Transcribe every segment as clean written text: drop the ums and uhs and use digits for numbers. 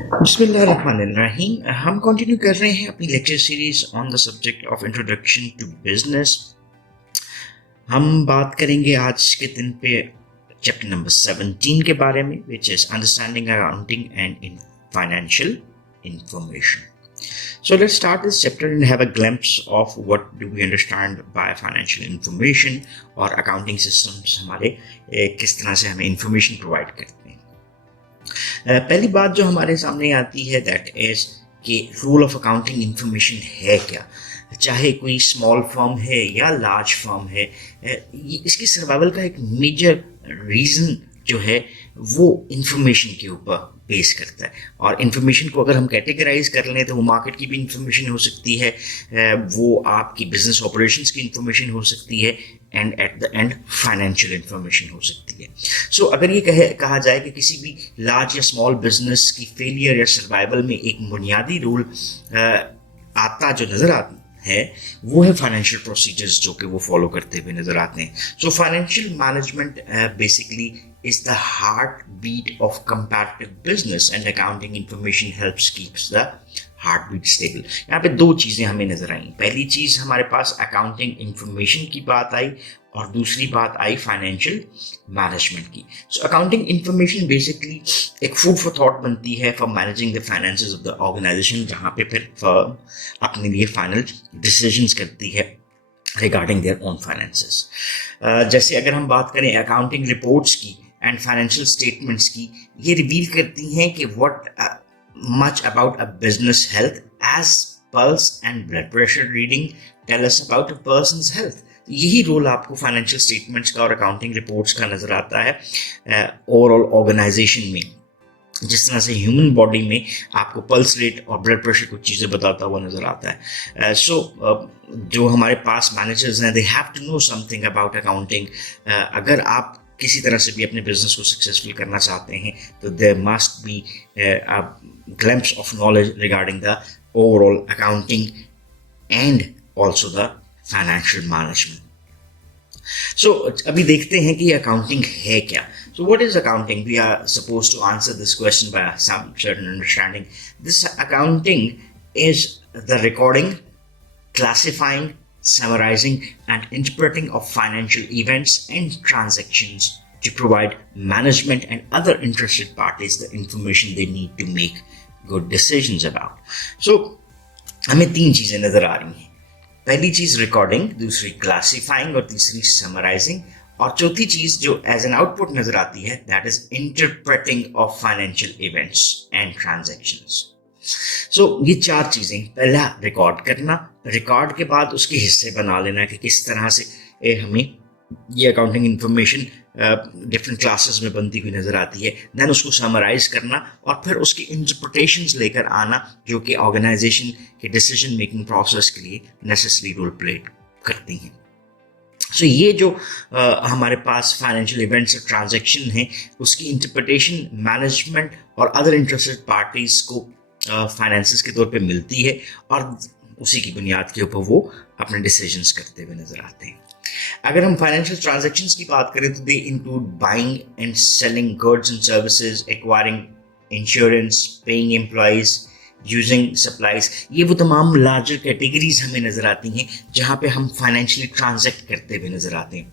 बिस्मिल्लाहिर्रहमानिर्रहीम। हम कंटिन्यू कर रहे हैं अपनी lecture series on the subject of introduction to business. हम बात करेंगे आज के दिन पे चैप्टर नंबर 17 के बारे में, which is understanding accounting and in financial information. So let's start this chapter and have a glimpse of what do we understand by financial information और accounting systems हमारे किस तरह से हमें information provide करते हैं. पहली बात जो हमारे सामने आती है दैट इज कि रूल ऑफ अकाउंटिंग इंफॉर्मेशन है क्या. चाहे कोई स्मॉल फर्म है या लार्ज फर्म है, इसकी सर्वाइवल का एक मेजर रीज़न जो है वो इंफॉर्मेशन के ऊपर बेस करता है. और इंफॉर्मेशन को अगर हम कैटेगराइज कर लें तो वो मार्केट की भी इंफॉर्मेशन हो सकती है, वो आपकी बिजनेस ऑपरेशंस की इंफॉर्मेशन हो सकती है, and at the end financial information हो सकती है. सो अगर ये कहा जाए कि किसी भी लार्ज या स्मॉल बिजनेस की फेलियर या सर्वाइवल में एक बुनियादी रूल आता जो नज़र आता है वो है फाइनेंशियल प्रोसीजर्स जो कि वो फॉलो करते हुए नजर आते हैं. So financial management basically is the heartbeat of comparative business and accounting information helps keeps the heartbeat stable. यहाँ पे दो चीज़ें हमें नजर आई. पहली चीज़ हमारे पास अकाउंटिंग इंफॉर्मेशन की बात आई और दूसरी बात आई फाइनेंशियल मैनेजमेंट की. सो अकाउंटिंग इंफॉर्मेशन बेसिकली एक फूड फॉर थॉट बनती है for managing the finances of the organization, जहाँ पे फिर फर्म अपने लिए फाइनल डिसीजंस करती है रिगार्डिंग देयर ओन फाइनेंसेस. जैसे अगर हम बात करें अकाउंटिंग रिपोर्ट्स की एंड फाइनेंशियल स्टेटमेंट्स की, ये रिवील करती हैं कि what much about a business health as pulse and blood pressure reading tell us about a person's health. यही रोल आपको फाइनेंशियल स्टेटमेंट्स का और अकाउंटिंग रिपोर्ट्स का नजर आता है ओवरऑल ऑर्गेनाइजेशन में. जिस तरह से ह्यूमन बॉडी में आपको पल्स रेट और ब्लड प्रेशर कुछ चीज़ें बताता हुआ नजर आता है. जो हमारे पास मैनेजर्स हैं they have to know something about accounting. अगर आप किसी तरह से भी अपने बिजनेस को सक्सेसफुल करना चाहते हैं तो there must be a glimpse of knowledge regarding the overall accounting and also the financial management. So अभी देखते हैं कि अकाउंटिंग है क्या. So what is accounting? We are supposed to answer this question by some certain understanding. This accounting is the recording, classifying, summarizing and interpreting of financial events and transactions to provide management and other interested parties the information they need to make good decisions about. So हमें तीन चीजें नजर आ रही हैं. पहली चीज recording, दूसरी classifying और तीसरी समराइजिंग, और चौथी चीज जो एज एन आउटपुट नजर आती है that is interpreting of financial events and transactions. So ये चार चीजें, पहला रिकॉर्ड करना, रिकॉर्ड के बाद उसके हिस्से बना लेना कि किस तरह से हमें ये अकाउंटिंग इंफॉर्मेशन डिफरेंट क्लासेस में बनती हुई नजर आती है. देन उसको समराइज करना और फिर उसकी इंटरप्रिटेशंस लेकर आना जो कि ऑर्गेनाइजेशन के डिसीजन मेकिंग प्रोसेस के लिए नेसेसरी रोल प्ले करती हैं. सो ये जो हमारे पास फाइनेंशियल इवेंट्स और ट्रांजैक्शन हैं उसकी इंटरप्रिटेशन मैनेजमेंट और अदर इंटरेस्टेड पार्टीज को फाइनेंसेस के तौर पे मिलती है और उसी की बुनियाद के ऊपर वो अपने डिसीजंस करते हुए नजर आते हैं. अगर हम फाइनेंशियल ट्रांजैक्शंस की बात करें तो they include buying and selling goods and services, acquiring insurance, paying employees, using supplies. ये वो तमाम लार्जर कैटेगरीज हमें नजर आती हैं जहाँ पे हम फाइनेंशियली ट्रांजैक्ट करते हुए नजर आते हैं.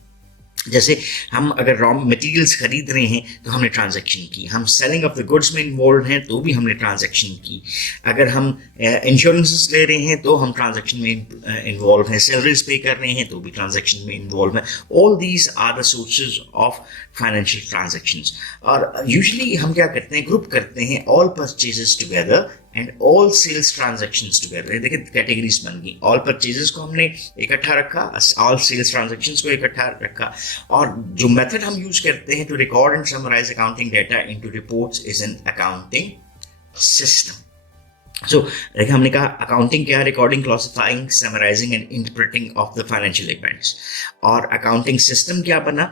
जैसे हम अगर रॉ मटेरियल्स खरीद रहे हैं तो हमने ट्रांजैक्शन की, हम सेलिंग ऑफ द गुड्स में इन्वॉल्व हैं तो भी हमने ट्रांजैक्शन की, अगर हम इंश्योरेंसेस ले रहे हैं तो हम ट्रांजैक्शन में इन्वॉल्व हैं, सैलरीज पे कर रहे हैं तो भी ट्रांजैक्शन में इन्वॉल्व हैं. All these are the sources of financial transactions. और यूजुअली हम क्या करते हैं, ग्रुप करते हैं all purchases together and all sales transactions together. देखिए कैटेगरीज बन गई. ऑल परचेजेस को हमने इकट्ठा रखा, ऑल सेल्स ट्रांजैक्शंस को इकट्ठा रखा, और जो मेथड हम यूज करते हैं to record and summarise accounting data into reports is an accounting system. So देखिए हमने कहा अकाउंटिंग क्या है, recording, classifying, summarising and interpreting of the financial events. और अकाउंटिंग सिस्टम क्या बना,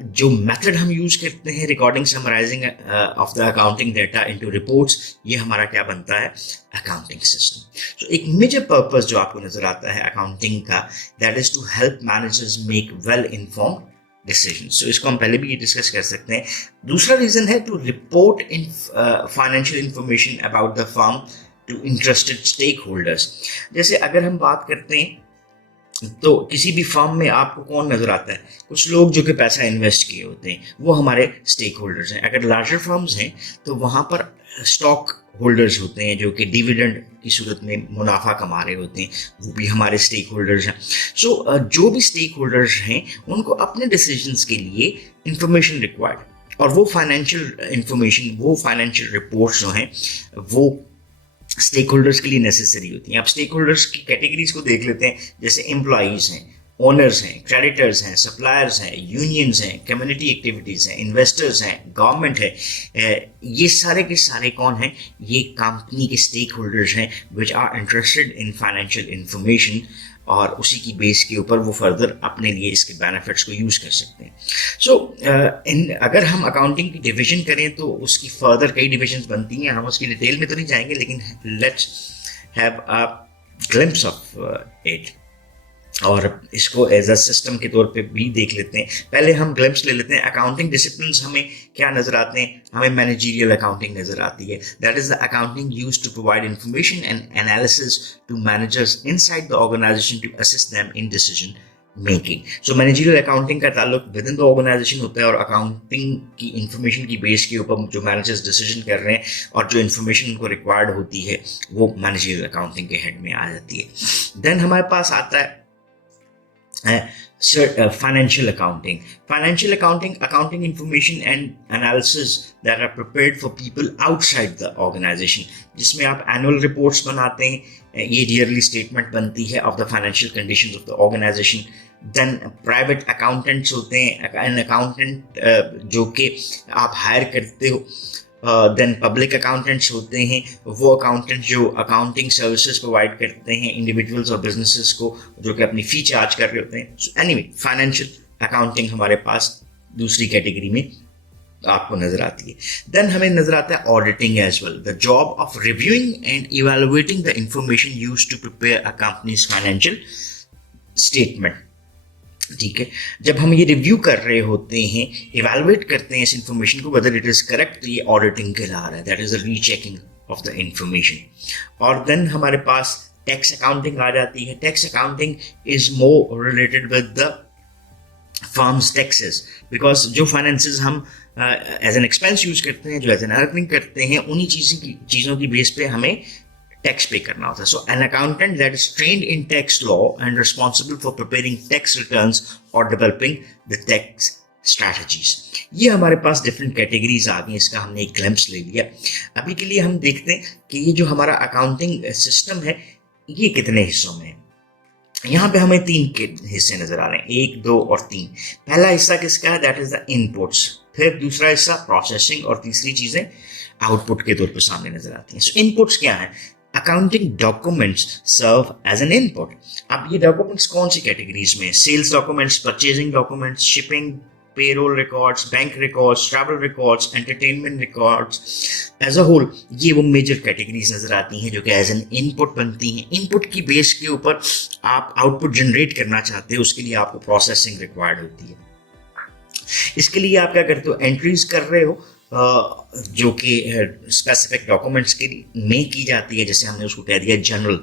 जो मेथड हम यूज करते हैं recording, summarising of the accounting data into reports, ये हमारा क्या बनता है, अकाउंटिंग सिस्टम. सो एक मेजर पर्पस जो आपको नजर आता है अकाउंटिंग का that is to help managers make well informed decision. So इसको हम पहले भी ये डिस्कस कर सकते हैं। दूसरा रीजन है to report in financial information about the firm to interested stakeholders. जैसे अगर हम बात करते हैं तो किसी भी फर्म में आपको कौन नजर आता है? कुछ लोग जो कि पैसा इन्वेस्ट किए होते हैं, वो हमारे स्टेक होल्डर्स हैं। अगर लार्जर फर्म्स हैं तो वहाँ पर स्टॉक होल्डर्स होते हैं जो कि डिविडेंड की सूरत में मुनाफा कमा रहे होते हैं, वो भी हमारे स्टेक होल्डर्स हैं। सो जो भी स्टेक होल्डर्स हैं उनको अपने डिसीजंस के लिए इंफॉर्मेशन रिक्वायर्ड, और वो फाइनेंशियल इंफॉर्मेशन, वो फाइनेंशियल रिपोर्ट्स जो हैं वो स्टेक होल्डर्स के लिए नेसेसरी होती हैं। आप स्टेक होल्डर्स की कैटेगरीज को देख लेते हैं, जैसे एम्प्लॉइज हैं, ओनर्स हैं, क्रेडिटर्स हैं, सप्लायर्स हैं, यूनियंस हैं, कम्युनिटी एक्टिविटीज़ हैं, इन्वेस्टर्स हैं, गवर्नमेंट है। ये सारे के सारे कौन हैं? ये कंपनी के स्टेक होल्डर्स हैं which are interested in financial information, और उसी की बेस के ऊपर वो फर्दर अपने लिए इसके बेनिफिट्स को यूज़ कर सकते हैं। सो अगर हम अकाउंटिंग की डिवीजन करें तो उसकी फर्दर कई डिविजन्स बनती हैं, हम उसकी डिटेल में तो नहीं जाएंगे, लेकिन let's have a glimpse of it, और इसको एज अ सिस्टम के तौर पे भी देख लेते हैं। पहले हम ग्लिम्प्स ले लेते हैं। अकाउंटिंग डिसिप्लिन्स हमें क्या नजर आते हैं? हमें मैनेजरियल अकाउंटिंग नजर आती है। That is the accounting used to provide information and analysis to managers inside the organization to assist them in decision making. So managerial accounting का ताल्लुक विद इन द ऑर्गेनाइजेशन होता है, और अकाउंटिंग की information की बेस के ऊपर जो मैनेजर्स डिसीजन कर रहे हैं और जो इंफॉर्मेशन उनको रिक्वायर्ड होती है वो मैनेजरियल अकाउंटिंग के हेड में आ जाती है। देन हमारे पास आता है financial accounting. Financial accounting information and analysis that are prepared for people outside the organization, जिसमें आप annual reports बनाते हैं, ये yearly statement बनती है of the financial conditions of the organization. Then private accountants होते हैं, an accountant जो कि आप hire करते हो। देन पब्लिक अकाउंटेंट्स होते हैं, वो अकाउंटेंट जो अकाउंटिंग सर्विसेज प्रोवाइड करते हैं इंडिविजुअल्स और बिजनेसेस को, जो कि अपनी फ़ी चार्ज कर रहे होते हैं। सो एनीवे फाइनेंशियल अकाउंटिंग हमारे पास दूसरी कैटेगरी में आपको नजर आती है। देन हमें नजर आता है auditing as well, the job of reviewing and evaluating the information used to prepare a company's financial statement. ठीक है, जब हम ये रिव्यू कर रहे होते हैं, इवेलुएट करते हैं इस इंफॉर्मेशन को वेदर इट इज करेक्ट, तो ये ऑडिटिंग कहला रहा है, that is the rechecking of the information. और देन हमारे पास टैक्स अकाउंटिंग आ जाती है। Tax accounting is more related with the firms taxes, because जो फाइनेंसेस हम एज एन एक्सपेंस यूज करते हैं, जो एज एन अर्निंग करते हैं, उन्हीं चीज़ों की बेस पे हमें टैक्स पे करना होता है। So an accountant that is trained in tax law and responsible for preparing tax returns और डेवलपिंग द टैक्स स्ट्रैटेजीज। ये हमारे पास डिफरेंट कैटेगरीज आ गई, इसका हमने एक ग्लिम्प्स ले लिया। अभी के लिए हम देखते हैं कि ये जो हमारा अकाउंटिंग सिस्टम है ये कितने हिस्सों में है। यहाँ पे हमें 3 के हिस्से नजर आ रहे हैं, 1, 2 और 3। पहला हिस्सा किसका है? That is the inputs. फिर दूसरा हिस्सा प्रोसेसिंग, और तीसरी चीजें आउटपुट के तौर पर सामने नजर आती हैं। सो इनपुट्स क्या है? Accounting documents serve as an input. अब ये डॉक्यूमेंट्स कौन सी कैटेगरीज में? Sales documents, purchasing documents, shipping, payroll records, bank records, travel records, entertainment records, as a whole ये वो मेजर कैटेगरीज नजर आती हैं जो कि एज एन इनपुट बनती हैं। इनपुट की बेस के ऊपर आप आउटपुट जनरेट करना चाहते हो, उसके लिए आपको प्रोसेसिंग रिक्वायर्ड होती है। इसके लिए आप क्या करते हो? एंट्रीज कर रहे हो जो कि स्पेसिफिक डॉक्यूमेंट्स के में की जाती है, जैसे हमने उसको कह दिया जनरल।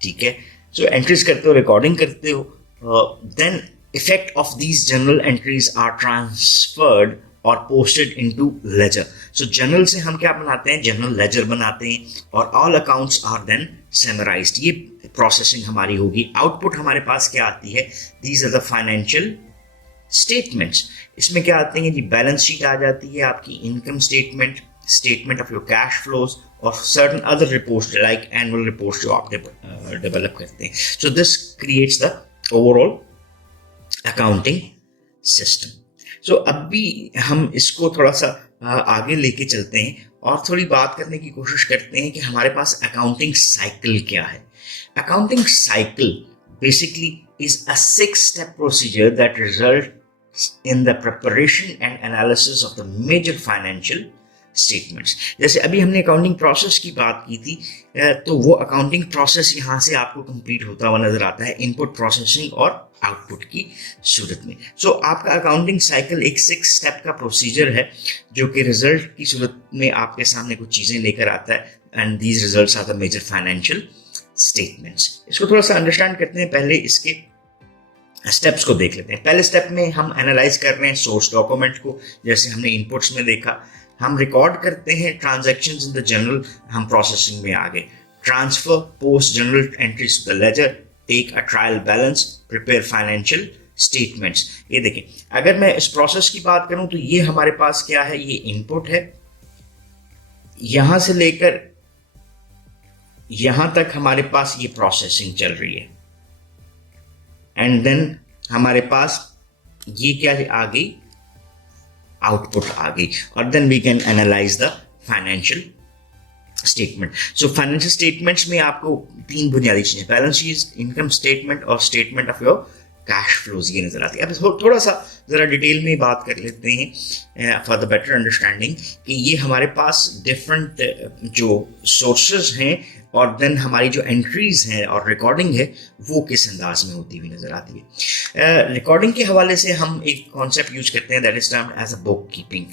ठीक है, सो एंट्रीज करते हो, रिकॉर्डिंग करते हो, then effect of these journal entries are transferred और posted into ledger. So journal से हम क्या बनाते हैं? जनरल लेजर बनाते हैं, और all accounts are then summarized. ये प्रोसेसिंग हमारी होगी। आउटपुट हमारे पास क्या आती है? These are the financial statements. इसमें क्या आते हैं जी? बैलेंस शीट आ जाती है, आपकी income statement, statement of your cash flows, और certain other reports like annual reports जो आप डेवलप करते हैं। So this creates the overall accounting system. So अब भी हम इसको थोड़ा सा आगे लेके चलते हैं और थोड़ी बात करने की कोशिश करते हैं कि हमारे पास अकाउंटिंग साइकिल क्या है। Accounting cycle basically is a 6-step procedure that results in the preparation and analysis of the major financial statements. जैसे अभी हमने अकाउंटिंग प्रोसेस की बात की थी, तो वो अकाउंटिंग प्रोसेस यहाँ से आपको कंप्लीट होता हुआ नजर आता है, इनपुट प्रोसेसिंग और आउटपुट की सूरत में। सो आपका अकाउंटिंग साइकिल एक 6 स्टेप का प्रोसीजर है जो कि रिजल्ट की सूरत में आपके सामने कुछ चीज़ें लेकर आता है, and these results are the major financial statements. इसको थोड़ा सा अंडरस्टैंड करते हैं, पहले इसके स्टेप्स को देख लेते हैं। पहले स्टेप में हम एनालाइज कर रहे हैं सोर्स डॉक्यूमेंट को, जैसे हमने इनपुट्स में देखा। हम रिकॉर्ड करते हैं ट्रांजैक्शंस इन द जनरल, हम प्रोसेसिंग में आ गए। Transfer, post journal entries to the ledger, take a trial balance, prepare financial statements. ये देखें, अगर मैं इस प्रोसेस की बात करूं तो ये हमारे पास क्या है, ये इनपुट है, यहां से लेकर यहां तक हमारे पास ये प्रोसेसिंग चल रही है, एंड देन हमारे पास ये क्या आ गई, आउटपुट आ गई, और then we can analyze the financial statement. So financial statements में आपको 3 बुनियादी चीजें, बैलेंस शीट, इनकम स्टेटमेंट और statement of your cash flows, ये नजर आती है। अब थोड़ा सा जरा डिटेल में बात कर लेते हैं फॉर द बेटर अंडरस्टैंडिंग कि ये हमारे पास डिफरेंट जो सोर्सेज हैं और देन हमारी जो एंट्रीज हैं और रिकॉर्डिंग है वो किस अंदाज में होती हुई नजर आती है। रिकॉर्डिंग के हवाले से हम एक कॉन्सेप्ट यूज करते हैं, that is termed as a bookkeeping.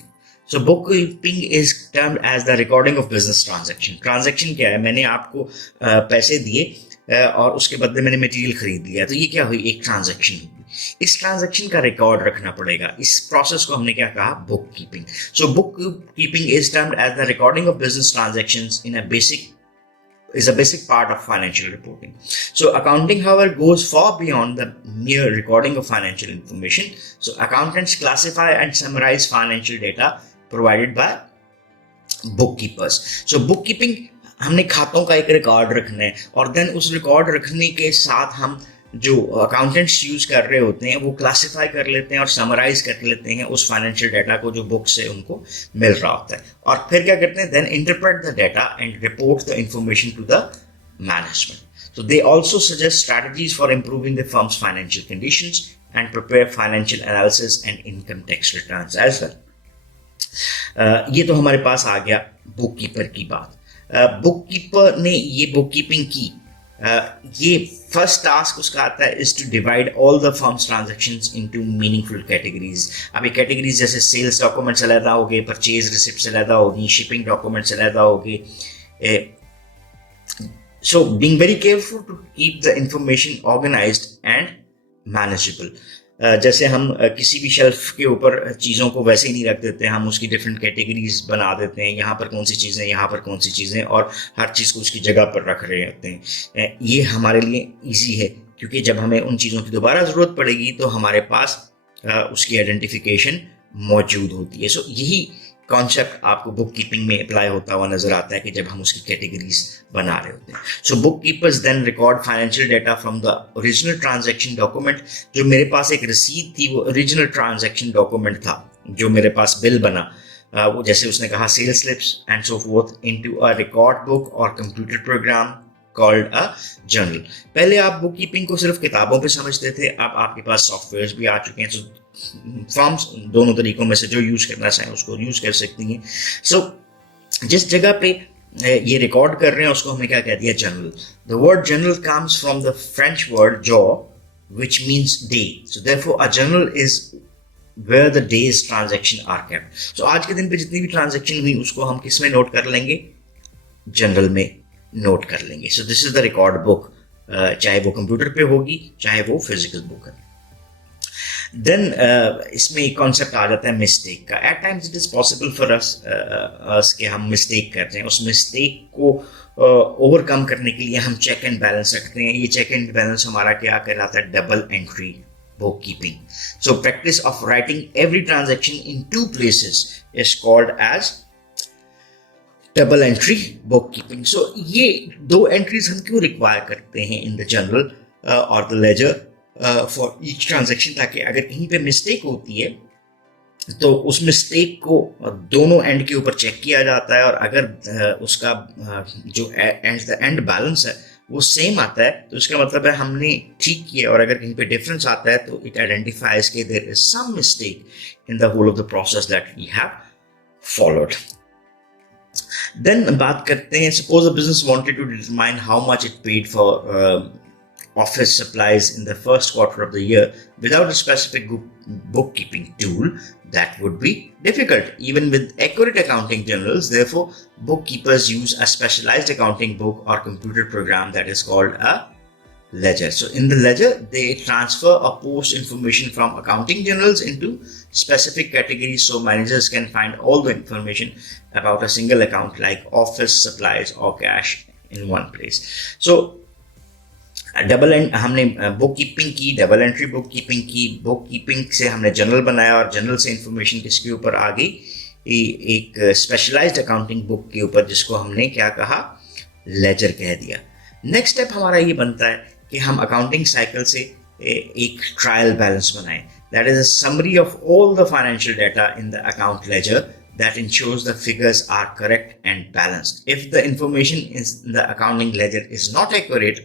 So bookkeeping is termed as the recording of business transaction. Transaction क्या है, मैंने आपको पैसे दिए और उसके बदले मैंने मटेरियल खरीद लिया, तो ये क्या हुई, एक ट्रांजैक्शन हुई। इस ट्रांजैक्शन का रिकॉर्ड रखना पड़ेगा, इस प्रोसेस को हमने क्या कहा, bookkeeping. So bookkeeping is termed as the recording of business transactions in a basic is a basic part of financial reporting. So accounting, however, goes far beyond the mere recording of financial information. So accountants classify and summarize financial data provided by bookkeepers. So bookkeeping, हमने खातों का एक record रखना है, और then उस record रखने के साथ हम जो अकाउंटेंट्स यूज कर रहे होते हैं वो क्लासिफाई कर लेते हैं और समराइज कर लेते हैं उस फाइनेंशियल डाटा को जो बुक से उनको मिल रहा होता है, और फिर क्या करते हैं, then interpret the data and report the information to the management. So they also suggest strategies for improving the firm's financial conditions and prepare financial analysis and income tax returns as well. ये तो हमारे पास आ गया book keeper की बात। Book keeper ने ये book keeping की, ये फर्स्ट टास्क उसका आता है is to divide all the firm's transactions into meaningful categories. अब ये कैटेगरीज जैसे सेल्स डॉक्यूमेंट्स अलग होंगे, परचेज रिसिप्ट्स अलग होगी, शिपिंग डॉक्यूमेंट्स अलग होंगे। So being very careful to keep the information organized and manageable. जैसे हम किसी भी शेल्फ के ऊपर चीज़ों को वैसे ही नहीं रख देते, हम उसकी डिफरेंट कैटेगरीज बना देते हैं, यहाँ पर कौन सी चीज़ें, यहाँ पर कौन सी चीज़ें, और हर चीज़ को उसकी जगह पर रख रहे होते हैं। ये हमारे लिए ईजी है क्योंकि जब हमें उन चीज़ों की दोबारा ज़रूरत पड़ेगी तो हमारे पास उसकी आइडेंटिफिकेशन मौजूद होती है। सो यही कॉन्सेप्ट आपको बुक कीपिंग में अप्लाई होता हुआ नजर आता है कि जब हम उसकी कैटेगरीज बना रहे होते हैं। So book keepers then record financial data from the original transaction document. जो मेरे पास एक रसीद थी वो ओरिजिनल ट्रांजैक्शन डॉक्यूमेंट था, जो मेरे पास बिल बना, वो जैसे उसने कहा sales slips and so forth, into a record book और computer program called a journal. पहले आप बुक कीपिंग को सिर्फ किताबों पे समझते थे, अब आपके पास सॉफ्टवेयर्स भी आ चुके हैं। सो फॉर्म्स दोनों तरीकों में से जो यूज करना चाहें उसको यूज कर सकती हैं। सो जिस जगह पे ये रिकॉर्ड कर रहे हैं उसको हमने क्या कह दिया, journal. The word journal comes from the French word jaw which means day. So therefore a journal is where the day's transaction are kept. So आज के दिन पे जितनी भी ट्रांजैक्शन हुई उसको हम किस में नोट कर लेंगे, जर्नल में नोट कर लेंगे। So this is the record book, चाहे वो कंप्यूटर पे होगी चाहे वो फिजिकल बुक है। देन इसमें एक कॉन्सेप्ट आ जाता है मिस्टेक का। At times it is possible for us कि हम मिस्टेक कर रहे हैं, उस मिस्टेक को ओवरकम करने के लिए हम चेक एंड बैलेंस रखते हैं। ये चेक एंड बैलेंस हमारा क्या कहलाता है, double entry bookkeeping. So practice of writing every transaction in 2 places is called as double entry bookkeeping. So ये 2 एंट्रीज हम क्यों रिक्वायर करते हैं इन द जनरल और the ledger for each transaction, ताकि अगर कहीं पे मिस्टेक होती है तो उस मिस्टेक को दोनों एंड के ऊपर चेक किया जाता है, और अगर उसका जो एंड बैलेंस है वो सेम आता है तो इसका मतलब है हमने ठीक किया, और अगर कहीं पे डिफरेंस आता है तो इट आइडेंटिफाइज के there is some mistake in the whole of the process that we have followed. Then बात करते हैं, suppose a business wanted to determine how much it paid for office supplies in the first quarter of the year without a specific bookkeeping tool, that would be difficult even with accurate accounting journals. Therefore, bookkeepers use a specialized accounting book or computer program that is called a ledger. So in the ledger, they transfer or post information from accounting journals into specific categories so managers can find all the information about a single account like office supplies or cash in one place. So double हमने book keeping की, double entry book keeping की, book keeping से हमने journal बनाया और journal से information किसके ऊपर आ गई, एक स्पेशलाइज्ड अकाउंटिंग बुक के ऊपर जिसको हमने क्या कहा, लेजर कह दिया. नेक्स्ट स्टेप हमारा ये बनता है कि हम अकाउंटिंग साइकिल से एक ट्रायल बैलेंस बनाएं. That is a summary of all the financial data in the account laser that ensures the figures are correct and balanced. If the information in the accounting ledger is not accurate,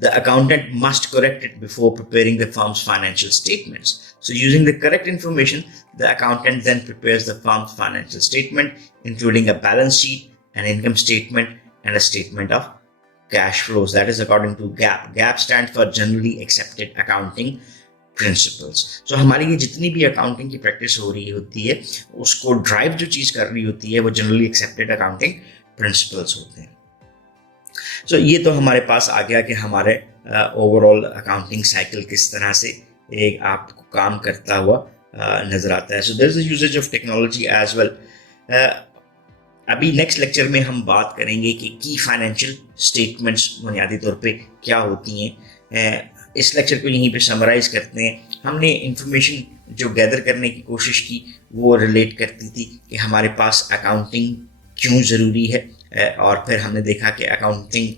the accountant must correct it before preparing the firm's financial statements. So using the correct information, the accountant then prepares the firm's financial statement, including a balance sheet, an income statement, and a statement of cash flows. That is according to GAAP. GAAP stands for Generally Accepted Accounting Principles. So हमारी ये जितनी भी accounting की practice हो रही होती है, उसको ड्राइव जो चीज़ कर रही होती है वो जनरली एक्सेप्टेड अकाउंटिंग प्रिंसिपल्स होते हैं. सो ये तो हमारे पास आ गया कि हमारे ओवरऑल अकाउंटिंग साइकिल किस तरह से एक आपको काम करता हुआ नजर आता है. So there is a usages of technology as well. अभी नेक्स्ट लेक्चर में हम बात करेंगे कि की फाइनेंशियल स्टेटमेंट्स बुनियादी तौर पे क्या होती हैं. इस लेक्चर को यहीं पे समराइज करते हैं. हमने इंफॉर्मेशन जो गैदर करने की कोशिश की वो रिलेट करती थी कि हमारे पास अकाउंटिंग क्यों ज़रूरी है, और फिर हमने देखा कि अकाउंटिंग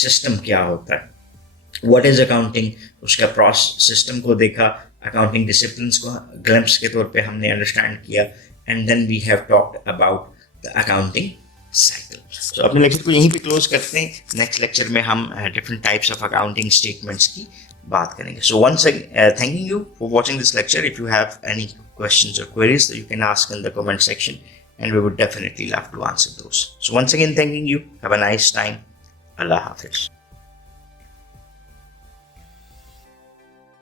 सिस्टम क्या होता है, व्हाट इज़ अकाउंटिंग, उसका प्रोसेस सिस्टम को देखा, अकाउंटिंग डिसिप्लिन्स को ग्लिम्प्स के तौर पे हमने अंडरस्टैंड किया, and then we have talked about the accounting cycle. So अपने लेक्चर को यहीं पे क्लोज करते हैं. नेक्स्ट लेक्चर में हम different types of accounting statements की बात करेंगे. So once thanking you for watching this lecture. If you have any questions or queries, you can ask in the comment section and we would definitely love to answer those. So once again, thanking you. Have a nice time. Allah Hafiz.